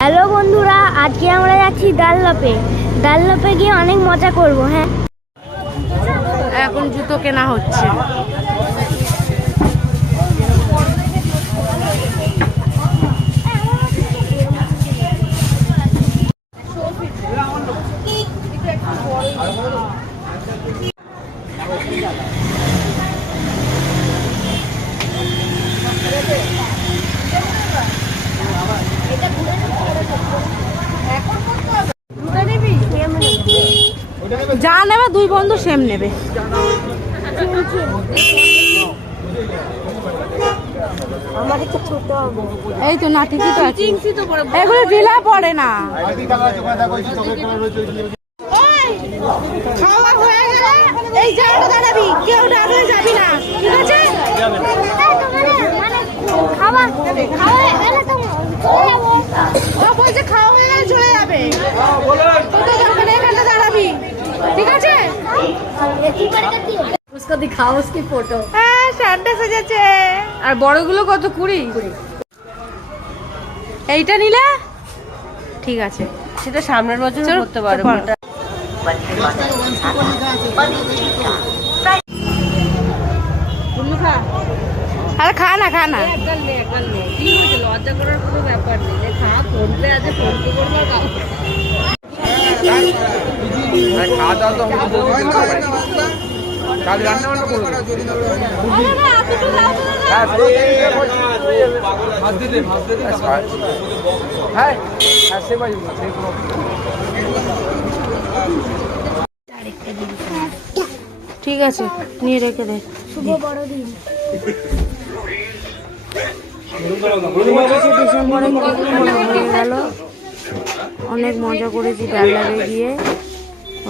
Hello বন্ধুরা, আজকে আমরা যাচ্ছি ডাল্লপে। ডাল্লপে গিয়ে অনেক মজা করব হ্যাঁ? এখন জুতো কেনা হচ্ছে। যা নেবে দুই বন্ধু সেম নেবে। এই তো না ঠিকই তো আছে। এগুলো ঢিলা পড়ে না। খাওয়া হয়ে গেলে এই জায়গাটা দাঁড়াবি কেউ দাঁড়িয়ে যাবি না ঠিক আছে? খাবার খাওয়া গেলে তো ও বলছে খাওয়া হয়ে গেলে চলে যাবে তো তো দরকার নেই, এখানে দাঁড়াবি ঠিক আছে उसको दिखाओ उसकी फोटो হ্যাঁ সানডে সেজেছে আর বড়গুলো কত কুড়ি এইটা নিলে ঠিক আছে সেটা সামনের বছর চলো, করতে পারবো পারো। ওটা আরে খা না খা না একবার নে একবার নে কি হয়েছে লজ্জা করার কোনো ব্যাপার নেই যে খা ফোন পে আছে ফোন পে করবো আর খাওয়া দাওয়া তো আমরা বসে দিতে পারি কাল রান্না বান্না করব হ্যাঁ হয়ে। হ্যাঁ সে ঠিক আছে নিয়ে রেখে দে। শুভ বড়দিন। পঁচিশে ডিসেম্বরে কেক কাটা গেল অনেক মজা করেছি ডাল্লারে গিয়ে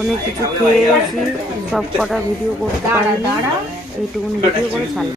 অনেক কিছু খেয়ে সব কটা ভিডিও করতে পারিনি এইটুকুনি ভিডিও করে ছাড়লাম।